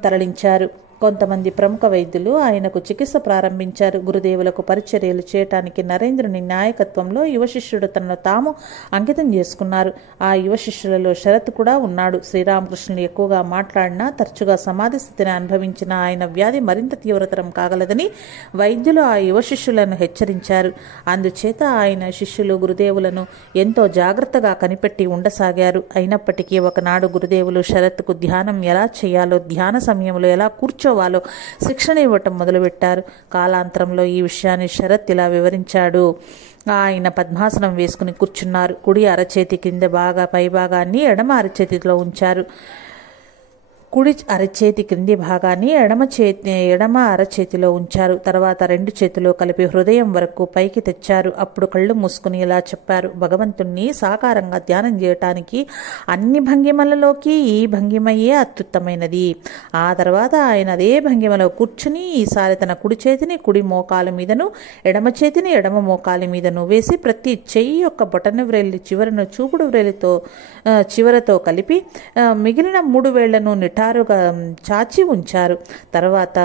తరలించారు. కొంతమంది ప్రముఖ వైద్యులు ఆయనకు చికిత్స ప్రారంభించారు. గురుదేవులకు పరిచర్యలు చేయటానికి నరేంద్రుని నాయకత్వంలో యువ శిష్యుడు తనను తాము అంకితం చేసుకున్నారు. ఆ యువ శిష్యులలో శరత్ కూడా ఉన్నాడు. శ్రీరామకృష్ణులు ఎక్కువగా మాట్లాడినా, తరచుగా సమాధి స్థితిని అనుభవించిన ఆయన వ్యాధి మరింత తీవ్రతరం కాగలదని వైద్యులు ఆ యువ శిష్యులను హెచ్చరించారు. అందుచేత ఆయన శిష్యులు గురుదేవులను ఎంతో జాగ్రత్తగా కనిపెట్టి ఉండసాగారు. అయినప్పటికీ ఒకనాడు గురుదేవులు శరత్కు ధ్యానం ఎలా చేయాలో, ధ్యాన సమయంలో ఎలా కూర్చోవాలో శిక్షణ ఇవ్వటం మొదలుపెట్టారు. కాలాంతరంలో ఈ విషయాన్ని శరత్ ఇలా వివరించాడు: ఆయన పద్మాసనం వేసుకుని కూర్చున్నారు. కుడి అరచేతి కింద పైభాగాన్ని ఎడమ అరచేతిలో ఉంచారు. కుడి అరచేతి క్రింది భాగాన్ని ఎడమ అరచేతిలో ఉంచారు. తర్వాత రెండు చేతులు కలిపి హృదయం వరకు పైకి తెచ్చారు. అప్పుడు కళ్ళు మూసుకుని ఇలా చెప్పారు: భగవంతుణ్ణి సాకారంగా ధ్యానం చేయటానికి అన్ని భంగిమలలోకి ఈ భంగిమయే అత్యుత్తమైనది. ఆ తర్వాత ఆయన అదే భంగిమలో కూర్చుని ఈసారి తన కుడి చేతిని కుడి మోకాల మీదను, ఎడమ చేతిని ఎడమ మోకాలి మీదను వేసి ప్రతి చెయ్యి యొక్క బొటన వ్రేలి చివరను చూపుడు వ్రేలితో చివరతో కలిపి మిగిలిన 3 వేళ్లను నిటారుగా చాచి ఉంచారు. తర్వాత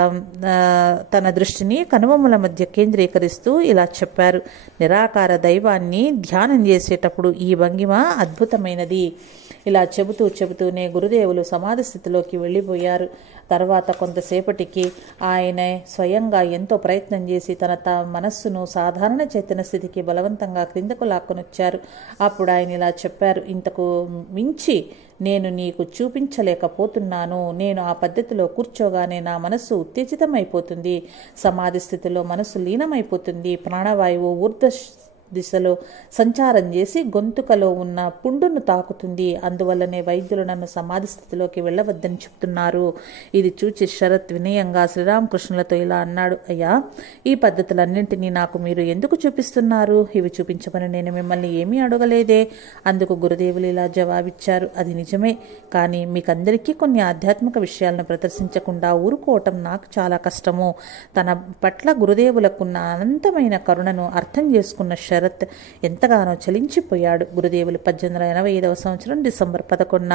తన దృష్టిని కనుబొమ్మల మధ్య కేంద్రీకరిస్తూ ఇలా చెప్పారు: నిరాకార దైవాన్ని ధ్యానం చేసేటప్పుడు ఈ భంగిమ అద్భుతమైనది. ఇలా చెబుతూనే గురుదేవులు సమాధి స్థితిలోకి వెళ్ళిపోయారు. తర్వాత కొంతసేపటికి ఆయన స్వయంగా ఎంతో ప్రయత్నం చేసి తన మనస్సును సాధారణ చైతన్య స్థితికి బలవంతంగా క్రిందకు లాక్కొనొచ్చారు. అప్పుడు ఆయన ఇలా చెప్పారు: ఇంతకు మించి నేను నీకు చూపించలేకపోతున్నాను. నేను ఆ పద్ధతిలో కూర్చోగానే నా మనస్సు ఉత్తేజితమైపోతుంది. సమాధి స్థితిలో మనస్సు లీనమైపోతుంది. ప్రాణవాయువు దిశలో సంచారం చేసి గొంతుకలో ఉన్న పుండును తాకుతుంది. అందువల్లనే వైద్యులు నన్ను సమాధి స్థితిలోకి వెళ్ళవద్దని చెప్తున్నారు. ఇది చూచి శరత్ వినయంగా శ్రీరామకృష్ణులతో ఇలా అన్నాడు. అయ్యా, ఈ పద్ధతులన్నింటినీ నాకు మీరు ఎందుకు చూపిస్తున్నారు? ఇవి చూపించమని నేను మిమ్మల్ని ఏమీ అడగలేదే. అందుకు గురుదేవులు ఇలా జవాబిచ్చారు. అది నిజమే, కానీ మీకందరికీ కొన్ని ఆధ్యాత్మిక విషయాలను ప్రదర్శించకుండా ఊరుకోవటం నాకు చాలా కష్టము. తన పట్ల గురుదేవులకున్న అనంతమైన కరుణను అర్థం చేసుకున్న శరత్ ఎంతగానో చలించిపోయాడు. గురుదేవులు 1885 సంవత్సరం డిసెంబర్ 11న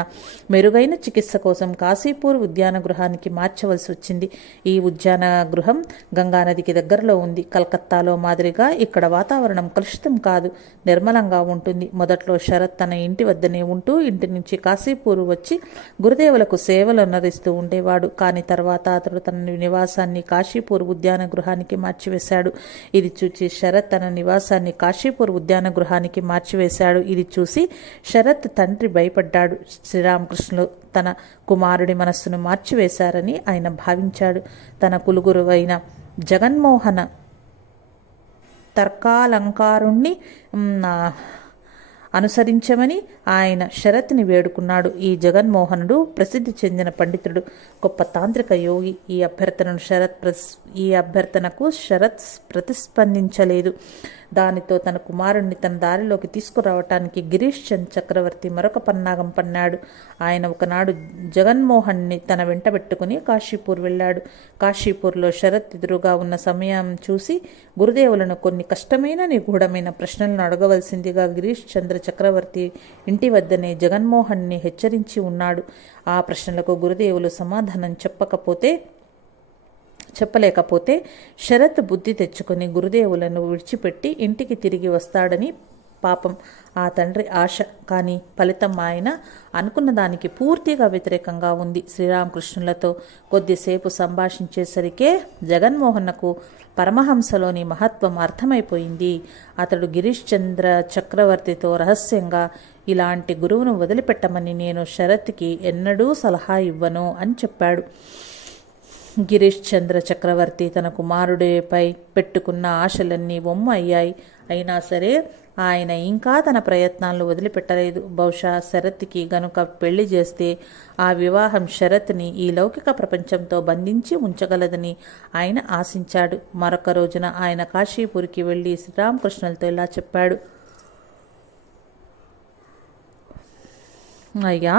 మెరుగైన చికిత్స కోసం కాశీపూర్ ఉద్యాన గృహానికి మార్చవలసి వచ్చింది. ఈ ఉద్యాన గృహం గంగానదికి దగ్గరలో ఉంది. కలకత్తాలో మాదిరిగా ఇక్కడ వాతావరణం కలుషితం కాదు, నిర్మలంగా ఉంటుంది. మొదట్లో శరత్ తన ఇంటి వద్దనే ఉంటూ ఇంటి నుంచి కాశీపూర్ వచ్చి గురుదేవులకు సేవలు అందిస్తూ ఉండేవాడు. కానీ తర్వాత అతడు తన నివాసాన్ని కాశీపూర్ ఉద్యాన గృహానికి మార్చివేశాడు. ఇది చూసి శరత్ తన నివాసాన్ని కాశీపూర్ ఉద్యాన గృహానికి మార్చివేశాడు. ఇది చూసి శరత్ తండ్రి భయపడ్డాడు. శ్రీరామకృష్ణులు తన కుమారుడి మనస్సును మార్చివేశారని ఆయన భావించాడు. తన కులుగురువైన జగన్మోహన తర్కాలంకారుణ్ణి అనుసరించమని ఆయన శరత్ని వేడుకున్నాడు. ఈ జగన్మోహనుడు ప్రసిద్ధి చెందిన పండితుడు, గొప్ప తాంత్రిక యోగి. ఈ అభ్యర్థనకు శరత్ ప్రతిస్పందించలేదు. దానితో తన కుమారుణ్ణి తన దారిలోకి తీసుకురావటానికి గిరీష్ చంద్ చక్రవర్తి మరొక పన్నాగం పన్నాడు. ఆయన ఒకనాడు జగన్మోహన్ని తన వెంట పెట్టుకుని కాశీపూర్ వెళ్ళాడు. కాశీపూర్లో శరత్ ఎదురుగా ఉన్న సమయం చూసి గురుదేవులను కొన్ని కష్టమైన నిగూఢమైన ప్రశ్నలను అడగవలసిందిగా గిరీష్ చంద్ర చక్రవర్తి ఇంటి వద్దనే జగన్మోహన్ని హెచ్చరించి ఉన్నాడు. ఆ ప్రశ్నలకు గురుదేవులు సమాధానం చెప్పలేకపోతే శరత్ బుద్ధి తెచ్చుకుని గురుదేవులను విడిచిపెట్టి ఇంటికి తిరిగి వస్తాడని పాపం ఆ తండ్రి ఆశ. కానీ ఫలితం ఆయన అనుకున్న దానికి పూర్తిగా వ్యతిరేకంగా ఉంది. శ్రీరామకృష్ణులతో కొద్దిసేపు సంభాషించేసరికే జగన్మోహన్కు పరమహంసలోని మహత్వం అర్థమైపోయింది. అతడు గిరీష్ చంద్ర చక్రవర్తితో రహస్యంగా ఇలాంటి గురువును వదిలిపెట్టమని నేను శరత్కి ఎన్నడూ సలహా ఇవ్వను అని చెప్పాడు. గిరీష్ చంద్ర చక్రవర్తి తన కుమారుడిపై పెట్టుకున్న ఆశలన్నీ వమ్ము అయ్యాయి. అయినా సరే ఆయన ఇంకా తన ప్రయత్నాలను వదిలిపెట్టలేదు. బహుశా శరత్కి గనుక పెళ్లి చేస్తే ఆ వివాహం శరత్ని ఈ లౌకిక ప్రపంచంతో బంధించి ఉంచగలదని ఆయన ఆశించాడు. మరొక రోజున ఆయన కాశీపూర్కి వెళ్లి శ్రీరామకృష్ణులతో ఇలా చెప్పాడు. అయ్యా,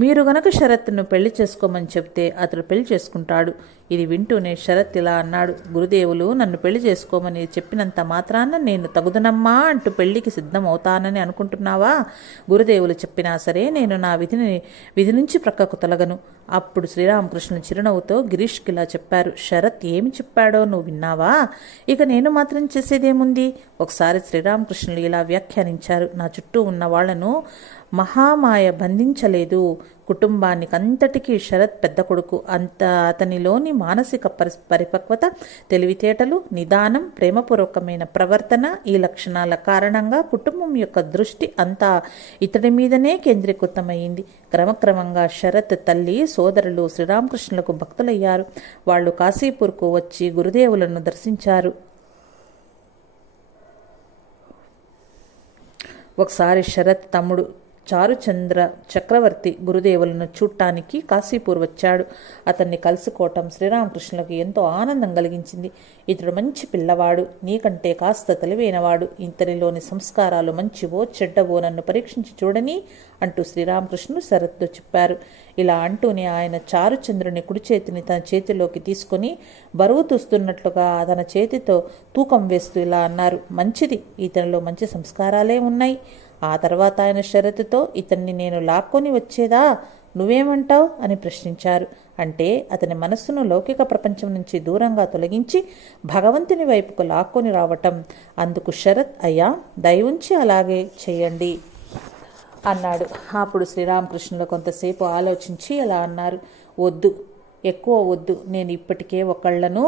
మీరు గనక శరత్ను పెళ్లి చేసుకోమని చెప్తే అతడు పెళ్లి చేసుకుంటాడు. ఇది వింటూనే శరత్ ఇలా అన్నాడు. గురుదేవులు నన్ను పెళ్లి చేసుకోమని చెప్పినంత మాత్రాన నేను తగుదనమ్మా అంటూ పెళ్లికి సిద్ధమవుతానని అనుకుంటున్నావా? గురుదేవులు చెప్పినా సరే నేను నా విధి నుంచి ప్రక్కకు తొలగను. అప్పుడు శ్రీరామకృష్ణులు చిరునవ్వుతో గిరీష్కి ఇలా చెప్పారు. శరత్ ఏమి చెప్పాడో నువ్వు విన్నావా? ఇక నేను మాత్రం చేసేదేముంది? ఒకసారి శ్రీరామకృష్ణులు ఇలా వ్యాఖ్యానించారు. నా చుట్టూ ఉన్న వాళ్లను మహామాయ బంధించలేదు. కుటుంబానికి అంతటికీ శరత్ పెద్ద కొడుకు. అతనిలోని మానసిక పరిపక్వత, తెలివితేటలు, నిదానం, ప్రేమపూర్వకమైన ప్రవర్తన, ఈ లక్షణాల కారణంగా కుటుంబం యొక్క దృష్టి అంతా ఇతడి మీదనే కేంద్రీకృతమైంది. క్రమక్రమంగా శరత్ తల్లి, సోదరులు శ్రీరామకృష్ణులకు భక్తులయ్యారు. వాళ్ళు కాశీపూర్కు వచ్చి గురుదేవులను దర్శించారు. ఒకసారి శరత్ తమ్ముడు చారుచంద్ర చక్రవర్తి గురుదేవులను చూడటానికి కాశీపూర్ వచ్చాడు. అతన్ని కలుసుకోవటం శ్రీరామకృష్ణులకు ఎంతో ఆనందం కలిగించింది. ఇతడు మంచి పిల్లవాడు, నీకంటే కాస్త తెలివైనవాడు. ఇతనిలోని సంస్కారాలు మంచివో చెడ్డవో నన్ను పరీక్షించి చూడని అంటూ శ్రీరామకృష్ణుడు శరత్తో చెప్పారు. ఇలా అంటూనే ఆయన చారుచంద్రుని కుడి చేతిని తన చేతిలోకి తీసుకుని బరువు తూస్తున్నట్లుగా తన చేతితో తూకం వేస్తూ ఇలా అన్నారు. మంచిది, ఇతనిలో మంచి సంస్కారాలే ఉన్నాయి. ఆ తర్వాత ఆయన షరతుతో ఇతన్ని నేను లాక్కొని వచ్చేదా, నువ్వేమంటావు అని ప్రశ్నించారు. అంటే అతని మనస్సును లౌకిక ప్రపంచం నుంచి దూరంగా తొలగించి భగవంతుని వైపుకు లాక్కొని రావటం. అందుకు శరత్, అయ్యా దయవుంచి అలాగే చేయండి అన్నాడు. అప్పుడు శ్రీరామకృష్ణులు కొంతసేపు ఆలోచించి అలా అన్నారు. వద్దు, ఎక్కువ వద్దు. నేను ఇప్పటికే ఒకళ్లను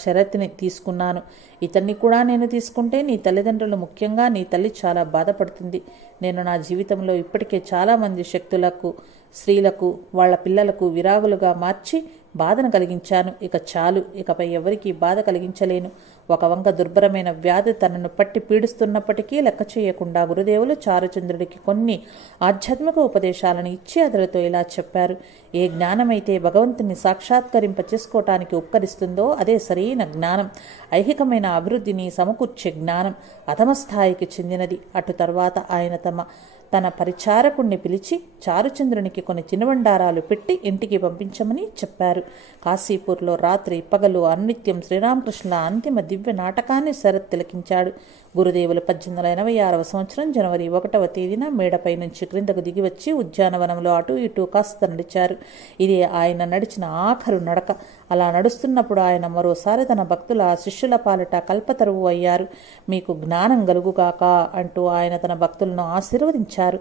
షరత్ని తీసుకున్నాను. ఇతన్ని కూడా నేను తీసుకుంటే నీ తల్లిదండ్రులు, ముఖ్యంగా నీ తల్లి చాలా బాధపడుతుంది. నేను నా జీవితంలో ఇప్పటికే చాలామంది శక్తులకు, స్త్రీలకు, వాళ్ళ పిల్లలకు విరాగులుగా మార్చి బాధను కలిగించాను. ఇక చాలు, ఇకపై ఎవరికీ బాధ కలిగించలేను. ఒక వంక దుర్భరమైన వ్యాధి తనను పట్టి పీడిస్తున్నప్పటికీ లెక్క చేయకుండా గురుదేవులు చారుచంద్రుడికి కొన్ని ఆధ్యాత్మిక ఉపదేశాలను ఇచ్చి అతడితో ఇలా చెప్పారు. ఏ జ్ఞానమైతే భగవంతుని సాక్షాత్కరింప చేసుకోవటానికి ఉపకరిస్తుందో అదే సరైన జ్ఞానం. ఐహికమైన అభివృద్ధిని సమకూర్చే జ్ఞానం అధమ స్థాయికి చెందినది. అటు తర్వాత ఆయన తన పరిచారకుణ్ణి పిలిచి చారుచంద్రునికి కొన్ని తినుబండారాలు పెట్టి ఇంటికి పంపించమని చెప్పారు. కాశీపూర్లో రాత్రి పగలు అనిత్యం శ్రీరామకృష్ణుల అంతిమ దివ్య నాటకాన్ని శరత్ తిలకించాడు. గురుదేవులు 1886వ సంవత్సరం జనవరి 1వ తేదీన మేడపై నుంచి క్రిందకు దిగివచ్చి ఉద్యానవనంలో అటూ ఇటూ కాస్త నడిచారు. ఇది ఆయన నడిచిన ఆఖరు నడక. అలా నడుస్తున్నప్పుడు ఆయన మరోసారి తన భక్తుల శిష్యుల పాలిట కల్పతరువు అయ్యారు. మీకు జ్ఞానం గలుగుగాక అంటూ ఆయన తన భక్తులను ఆశీర్వదించారు.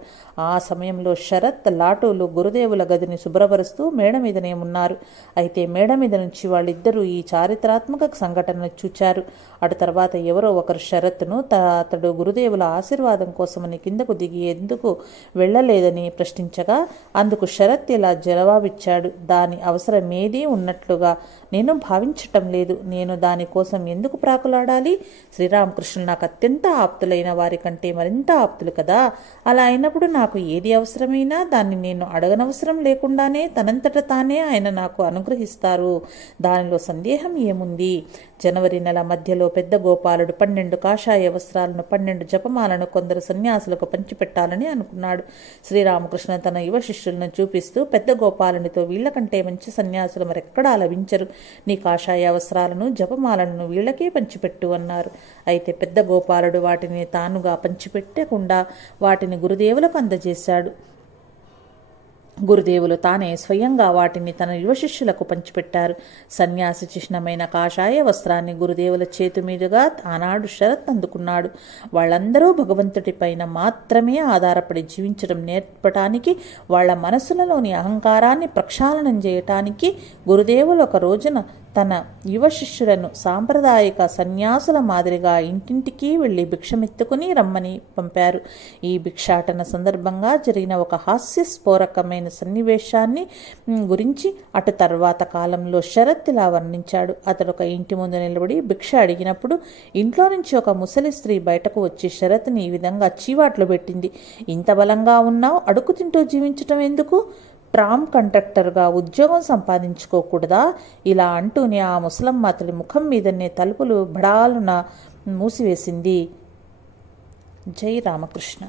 ఆ సమయంలో శరత్, లాటూలు గురుదేవుల గదిని శుభ్రపరుస్తూ మేడ మీదనే ఉన్నారు. అయితే మేడ మీద నుంచి వాళ్ళిద్దరూ ఈ చారిత్రాత్మక సంఘటనను చూచారు. అటు తర్వాత ఎవరో ఒకరు శరత్ను అతడు గురుదేవుల ఆశీర్వాదం కోసమని కిందకు దిగి ఎందుకు వెళ్ళలేదని ప్రశ్నించగా అందుకు శరత్ ఇలా జవాబిచ్చాడు. దాని అవసరమేదీ ఉన్నట్లుగా నేను భావించటం లేదు. నేను దానికోసం ఎందుకు ప్రాకులాడాలి? శ్రీరామకృష్ణులు నాకు అత్యంత ఆప్తులైన వారి కంటే మరింత ఆప్తులు కదా. అలా అయినప్పుడు నాకు ఏది అవసరమైనా దాన్ని నేను అడగనవసరం లేకుండానే తనంతట తానే ఆయన నాకు అనుగ్రహిస్తారు. దానిలో సందేహం ఏముంది? జనవరి నెల మధ్యలో పెద్ద గోపాలుడు 12 కాషాయ వస్త్రాలను, 12 జపమాలను కొందరు సన్యాసులకు పంచిపెట్టాలని అనుకున్నాడు. శ్రీరామకృష్ణ తన యువ శిష్యులను చూపిస్తూ, పెద్ద గోపాలునితో వీళ్లకంటే మంచి సన్యాసులు మరెక్కడా లభించరు. నీ కాషాయ వస్త్రాలను, జపమాలను వీళ్లకే పంచిపెట్టు అన్నారు. అయితే పెద్ద గోపాలుడు వాటిని తానుగా పంచిపెట్టకుండా వాటిని గురుదేవులకు అందజేశాడు. గురుదేవులు తానే స్వయంగా వాటిని తన యువ శిష్యులకు పంచిపెట్టారు. సన్యాసి చిహ్నమైన కాషాయ వస్త్రాన్ని గురుదేవుల చేతి మీదుగా ఆనాడు శరత్ అందుకున్నాడు. వాళ్ళందరూ భగవంతుడిపైన మాత్రమే ఆధారపడి జీవించడం నేర్పటానికి, వాళ్ల మనసులలోని అహంకారాన్ని ప్రక్షాళనం చేయటానికి గురుదేవులు ఒక రోజున తన యువ శిష్యులను సాంప్రదాయిక సన్యాసుల మాదిరిగా ఇంటింటికి వెళ్లి భిక్షమెత్తుకుని రమ్మని పంపారు. ఈ భిక్షాటన సందర్భంగా జరిగిన ఒక హాస్యస్ఫోరకమైన సన్నివేశాన్ని గురించి అటు తర్వాత కాలంలో శరత్ ఇలా వర్ణించాడు. అతడు ఒక ఇంటి ముందు నిలబడి భిక్ష అడిగినప్పుడు ఇంట్లో నుంచి ఒక ముసలి స్త్రీ బయటకు వచ్చి శరత్ని ఈ విధంగా చీవాట్లు పెట్టింది. ఇంత బలంగా ఉన్నావు, అడుగు తింటూ జీవించటం ఎందుకు? ట్రామ్ కండక్టర్గా ఉద్యోగం సంపాదించుకోకూడదా? ఇలా అంటూనే ఆ ముసలమ్మ అతడి ముఖం మీదనే తలుపులు బడాలున మూసివేసింది. జై రామకృష్ణ.